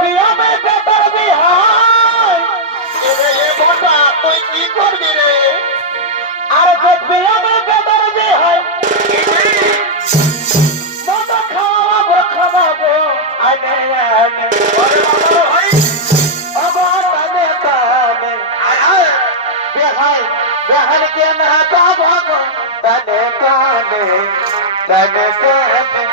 দেখবি আমি বেটার বিহাই তুই কি করবি রে? আর দেখবি আমি বেটার বিহাই মদ খাওয়াবো খাওয়াবো আনে আনে। আবার টানে টানে। বেহাই বেহাই কে না পাবো টানে টানে টানে টানে। বেহাই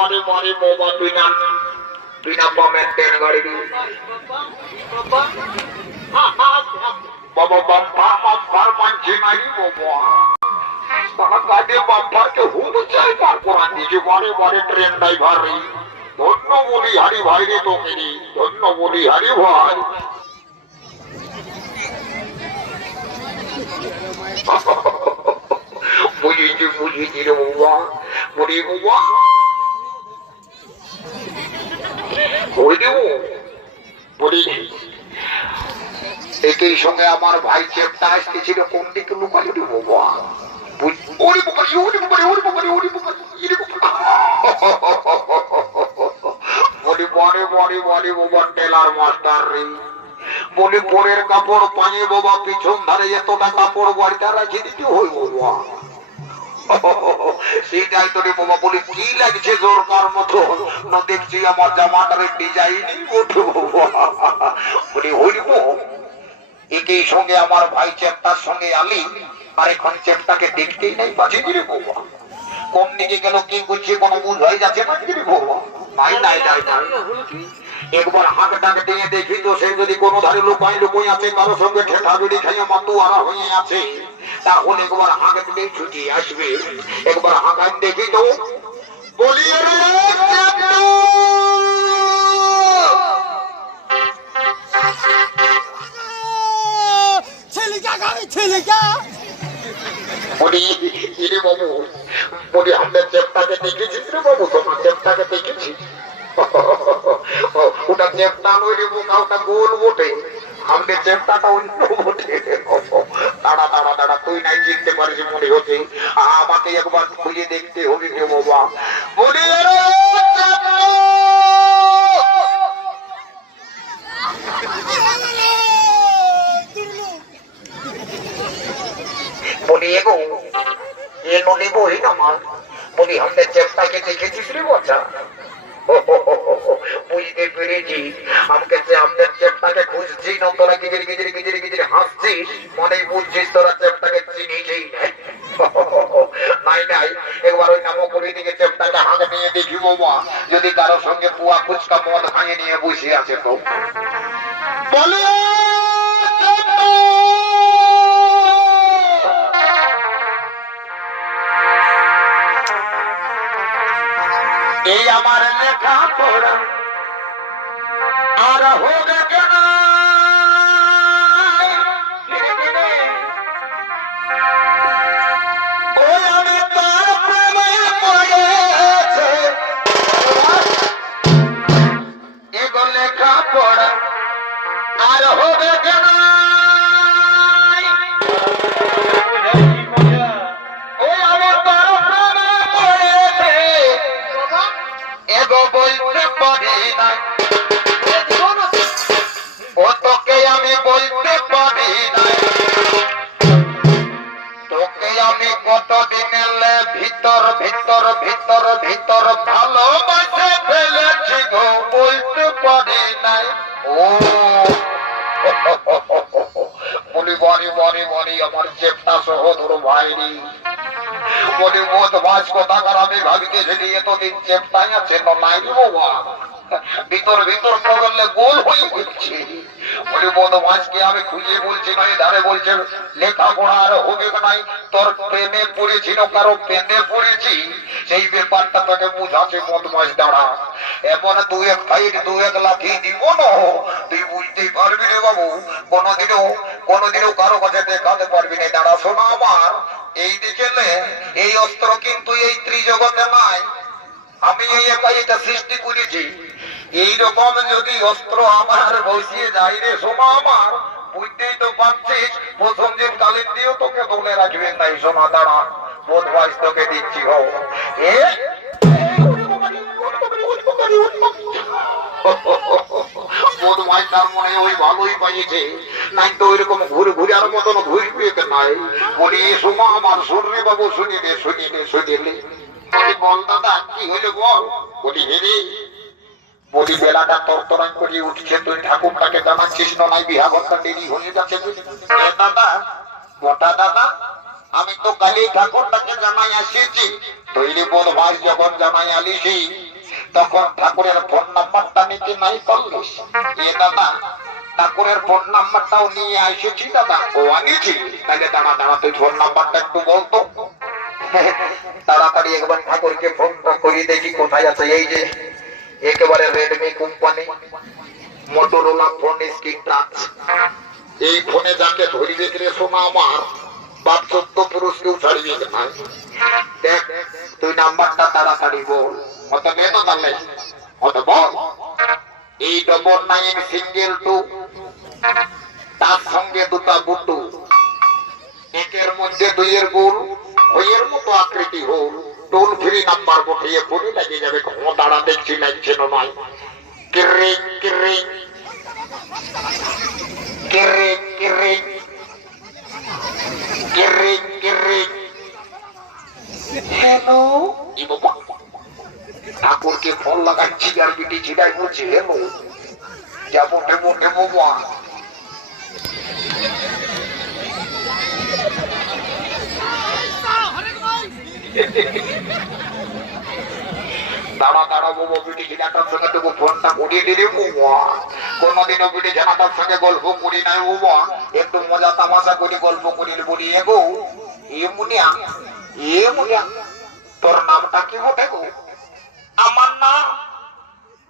পরে পরে পরে তুই না তুই না বমের ট্রেন গাড়ি বাবা বাম্পার বাম্পার মানছে নাই বাবা তারা কাজে বাম্পারকে হুম চাই পার করান দিয়েছে বারে বারে ট্রেন ড্রাইভার রে। ধন্য বলি হারি ভাই রে তোকে রে, ধন্য বলি হারি ভাই। বুঝেছি বুঝেছি রে বাবা বলি বাবা একই সঙ্গে আমার ভাই চেপটা আসতেছিল কোন দিকে লুকালি বলি টেলার মাস্টার রে। পরের কাপড় পাঁয়ে বাবা, পিছন ধারে এতটা কাপড় বাড়িতে রাখে দিতে হই বাবা রে বাবা লাগছে জোরকার মতো। না দেখছি আমার জামাটার ডিজাইনই হইব একই সঙ্গে আমার ভাই সঙ্গে আর এখন দেখতেই নাই বাবা। কোন দিকে গেল কি করছে কোনো হয়ে যাচ্ছে বাবা। নাই নাই নাই নাই। একবার হাঁক ডাক দিয়ে দেখি তো সে যদি কোনো ধারে লোকাই লোকই আছে কারোর সঙ্গে ঠেঠা খাইয়ে মাতু আরা হয়ে আছে। তাহলে একবার হাঁক দিলে ছুটি আসবে। একবার হাঁকান দেখি তো বলি বাবু, বলি, আমরা বাবু ওটা চেপটা রে বোকা, ওটা গোল বটে। আমাদের চেপটাটা অন্য বটে। দাঁড়া দাঁড়া দাঁড়া তুই নাই চিনতে পারিস মনে হচ্ছে। আমাকে একবার খুঁজে দেখতে হবে রে বাবা। বলি এগো, এ নদী বই আমার বলি আমাদের চেপটাকে দেখেছিস রে বচা বুঝতে পেরেছি আমাকে আমাদের চেপটাকে খুঁজছি গিজির গিজির গিজির গিজির মনে বুঝছিস তোরা চেপটাকে যদি কারও সঙ্গে পুয়া ফুচকা ভাঙে নিয়ে বসে আছে তো। এই আমার লেখা পড়া আর হবে কেন বাড়ি বাড়ি আমার চেপটা সহ ধরো ভাইরি। বলি, বোধ মাছ কোথাকার আমি ভাবিতেছি এতদিন চেপটাই আছে না নাই বাবা। ভিতর ভিতর করলে গোল হয়ে গেছে। বলি, বোধ মাছকে আমি খুঁজে বলছি নয় ধারে বলছে লেখাপড়া আর হবে নাই। তোর প্রেমে পড়েছিল কারও প্রেমে পড়েছি। সেই ব্যাপারটা তোকে বুঝাচ্ছে মদ মাছ দাঁড়া, এমন দু এক ফাইট দু এক লাঠি দিব না। তুই বুঝতেই পারবি রে বাবু, কোনোদিনও কোনোদিনও কারও কাছে দেখাতে পারবি না। দাঁড়া শোনা আমার, এই দিকে এই অস্ত্র কিন্তু এই ত্রিজগতে নাই। আমি এই একাই এটা সৃষ্টি করেছি। এইরকম যদি অস্ত্র আমার বসিয়ে যায় রে সোমা আমার, বুঝতেই তো পারছিস, প্রথম দিন কালের দিয়েও তোকে দৌড়ে রাখবেন তাই সোনা দাঁড়া। বোধ তোকে দিচ্ছি, হো। নাই উঠছে, তুই ঠাকুরটাকে জানাচ্ছিস না বিহা ঘরটা দেরি হয়ে যাচ্ছে। দাদা, মোটা দাদা আমি তো কালি ঠাকুরটাকে জানাই আসিছি তৈরি বোধ ভাই যখন জানাই আলিসি তখন ঠাকুরের ফোন নাম্বারটা নিতে নাই পারলিস এ দাদা, ঠাকুরের ফোন নাম্বারটাও নিয়ে এসেছি দাদা। ও আনিছি তাহলে তুই ফোন নাম্বারটা একটু বলতো। তাড়াতাড়ি একবার ঠাকুরকে ফোনটা করিয়ে দেখি কোথায় আছে। এই যে, একেবারে Redmi company Motorola phone screen touch এই ফোনে যাকে ধরিবে রে শোনা আমার বাপ চোদ্দ পুরুষকেও ছাড়িয়ে না দেখ, তুই নাম্বারটা তাড়াতাড়ি বল। অত তো তাহলে অত বল এই ডবল নাইন সিঙ্গেল টু তার সঙ্গে দুটা বুটু। একের মধ্যে দুইয়ের গোল, হইয়ের মতো আকৃতি হোল টোল ফ্রি নাম্বার বসিয়ে ফোনে লাগিয়ে যাবে কখনো দাঁড়া দেখছি লাগছে নয় কিরিং কিরিং কিরিং কিরিং হ্যালো ঠাকুরকে ফোন লাগাচ্ছি আর বিটি ছিটাই বলছে হ্যালো যাব ঠেবো ঠেবো মা দাঁড়া দাঁড়া বাবু বিটি ঝিনাটার সঙ্গে তোকে ফোনটা করিয়ে দিলে বাবা কোনোদিনও বিটি সঙ্গে গল্প করি নাই বাবা একটু মজা তামাশা করে, গল্প করি এ মুনিয়া এ মুনিয়া, তোর নামটা কি বটে গো? আমার নাম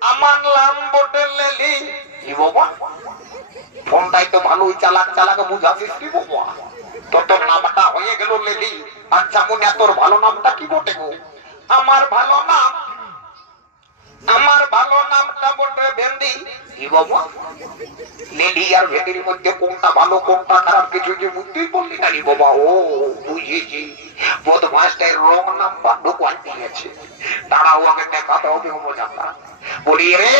আমার নাম বটে লেলি। কি বাবা? ফোনটাই তো ভালোই চালাক চালাক বুঝাছিস কি বাবা? তো তোর নামটা হয়ে গেল লেলি। আচ্ছা মুনিয়া, তোর ভালো নামটা কি বটে গো? আমার ভালো নাম আমার ভালো নামটা বটে ভেন্ডি। কি বাবা লেডি আর ভেন্ডির মধ্যে কোনটা ভালো, কোনটা খারাপ, কিছু যে বুঝতেই বললি না রে বাবা। ও, বুঝেছি। বদমাসটাই রং আগে হবে মজাটা বলি রে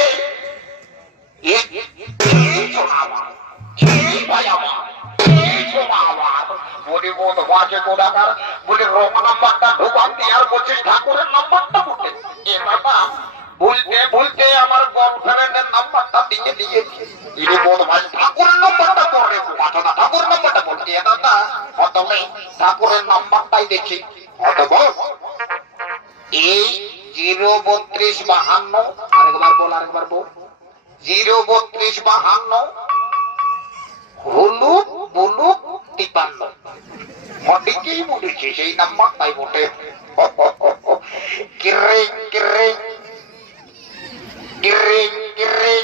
বলি রং নাম্বারটা ঢোকান দিয়ে আর বলছিস ঠাকুরের নাম্বারটা বটে। এ বাবা বলতে বলতে আমার গার্লফ্রেন্ডের নাম্বারটা দিয়ে দিয়েছি। ইনি বোধ ভাই, ঠাকুরের নাম্বারটা ঠাকুরের নাম্বারটা বলছি দাদা ঠাকুরের নাম্বারটাই দেখি। এই জিরো বত্রিশ বাহান্ন, আরেকবার বল আরেকবার বল। জিরো বত্রিশ বাহান্ন, হলুদ বুলুক তিপান্ন। মডিকেই বলেছে, সেই নাম্বারটাই বটে। কিরে কিরে কিরে কিরে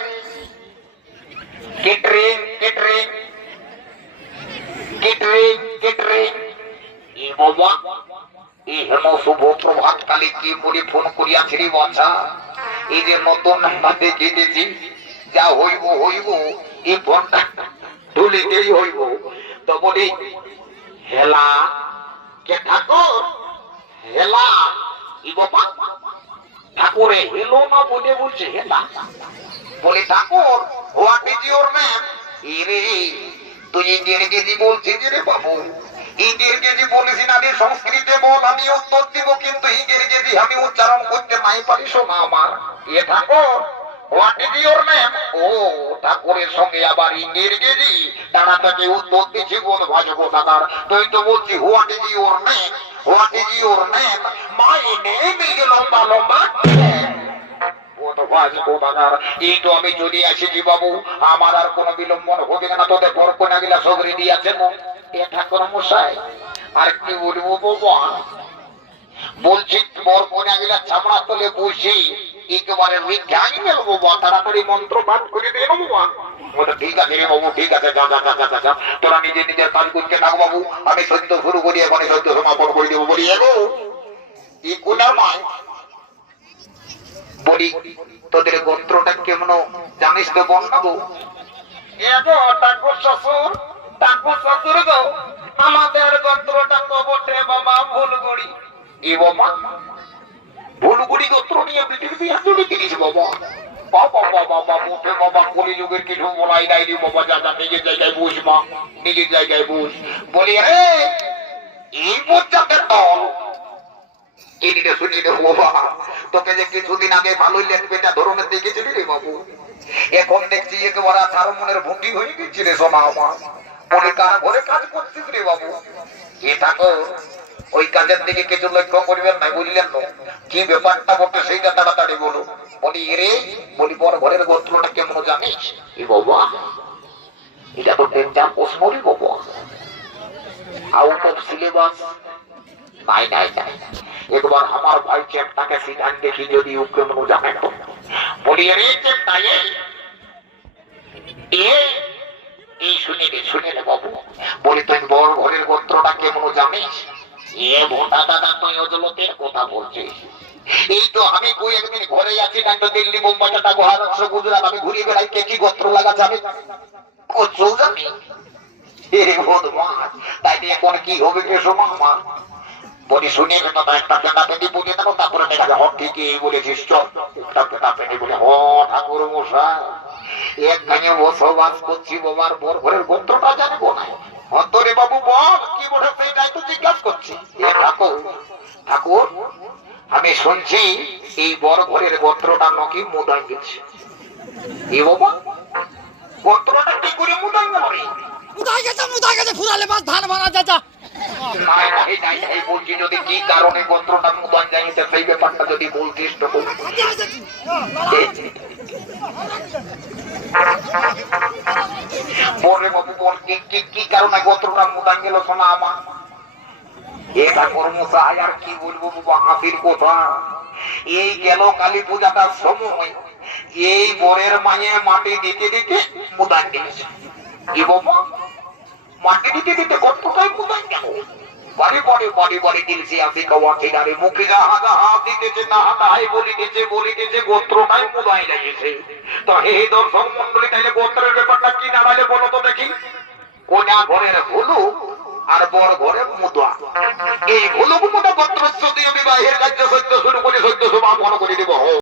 কিটরে কিটরে কিটরে কিটরে এ বাবা এই হেন শুভ প্রভাত কালে কি করে ফোন করিয়াছি রে বাছা? এই যে নতুন নাম্বার দেখে যা হইব হইব এই ফোনটা তুলিতেই হইব। তো বলি, হেলা, কে ঠাকুর? হেলা, ই বাবা। ঠাকুরে হেলো না বলে বলছে হেলা বলি, Thakur what is your name ইরে, তুই ইংরেজি বলছিস রে বাবু। ইংরেজি বলিস না আমি সংস্কৃতে বল, আমি উত্তর দিব, কিন্তু ইংরেজি আমি উচ্চারণ করতে নাই পারি শোনা আমার। এ Thakur what is your name ও, ঠাকুরের সঙ্গে আবার ইংরেজি তারা তাকে উত্তর দিচ্ছি বল, ভাজবো টাকার। তুই তো বলছি what is your name what is your name? My name is Lomba Lomba. আমি যদি আসিছি বাবু, আমার আর কোনো বিলম্বন হবে না, তোদের বর কোনা গিলা সগরি দিয়েছেন এ ঠাকুর মশাই, আর কি বলব বাবা বলছি বর কোনা গিলা চামড়া তলে বসি একেবারে রিখাই মেলবো বা তাড়াতাড়ি মন্ত্র পাঠ করে দিয়ে নেব ঠিক আছে বাবু ঠিক আছে যা যা যা যা যা, যা। তোরা নিজে নিজের কাজ করতে থাক বাবু আমি সত্য শুরু করি এখন সত্য সমাপন করে দেবো বলি এগো এই কোনার মায় বলি তোদের গোত্রটা কেমন জানিস তো বন্ধাবো এগো ঠাকুর শ্বশুর ঠাকুর শ্বশুর গো আমাদের গোত্রটা কবটে বাবা ভুলগুড়ি। এ বাবা ভুলগুড়ি গোত্র নিয়ে পৃথিবী বিহার চলে বাবা। কিছু বলাই নাই বাবা তোকে যে কিছুদিন আগে ভালোই লেখবেটা ধরনের দেখেছিলি রে বাবু? এখন দেখছি একেবারে তার মনের ভুন্ডি হয়ে গেছি রে সোনা আমার। বলে কার ঘরে কাজ করছিস রে বাবু। এ থাকো ওই কাজের দিকে কিছু লক্ষ্য করবেন না, বুঝলেন তো কি ব্যাপারটা বলতে সেইটা তাড়াতাড়ি বলো। বলি রে বলি, বড় ঘরের গোত্রটা কেমন জানিস? এ বাবা, এটা তো ডেঞ্জার প্রশ্ন রে বাবা। আউট অফ সিলেবাস নাই নাই নাই। একবার আমার ভাই চেপটাকে দেখি যদি জানে তো। বলি রে চেপটা এই শুনে শুনে বাবু। বলি তুই বড় ঘরের গোত্রটা কেমন জানিস? এই তো আমি ঘরে আছি, না দিল্লি, মুম্বাই, টাটা মহারাষ্ট্র গুজরাট, আমি ঘুরে বেড়াই, কে কি গোত্র এ বদমাস তাই এখন কি হবে তারপরে যায় ঠিকই বলেছিস, চল। একটা হ, ঠাকুর মশাই, একখানে বসবাস করছি বাবার বর, ঘরের গোত্রটা জানব না। অন্তরে বাবু বল কি বলে সেইটাই তো জিজ্ঞাসা করছি। ঠাকুর ঠাকুর আমি শুনছি এই বড় ঘরের গোত্রটা নাকি মুদাই গেছে এ বাবা? গোত্রটা কি করে মুদাই মুদাই গেছে মুদাই গেছে ফুরালে ধান ভাঙা চাচা নাই নাই নাই নাই বলছি যদি কি কারণে গোত্রটা মুদান যাইছে সেই ব্যাপারটা যদি বলতিস তো বল। বাবু বল, কি কি কারণে গোত্রটা মুদান গেল শোনা আমার? এটা কর্মচাই আর কি বলব বাবা হাসির কথা। এই গেল কালী পূজাটার সময়। এই বরের মায়ে মাটি দিতে দিতে মুদান দিয়েছে কি বাবা? মাটি দিতে দিতে কতটাই মুদান গেল। বাড়ি বাড়ি বাড়ি বাড়ি দিলসি যা হাগা হাত দিতেছে, না হাতা হাই বলিতেছে বলিতেছে, গোত্রটাই মুদাই লাগিয়েছে। তো হে দর্শক মন্ডলী, তাইলে গোত্রের ব্যাপারটা কি দাঁড়ালে বলো তো দেখি। কোনা ঘরের হলু আর বর ঘরে মুদা। এই হলুক মুদা গোত্র বিবাহের কার্য সত্য শুরু করে, সত্য সমাপন করে দিব।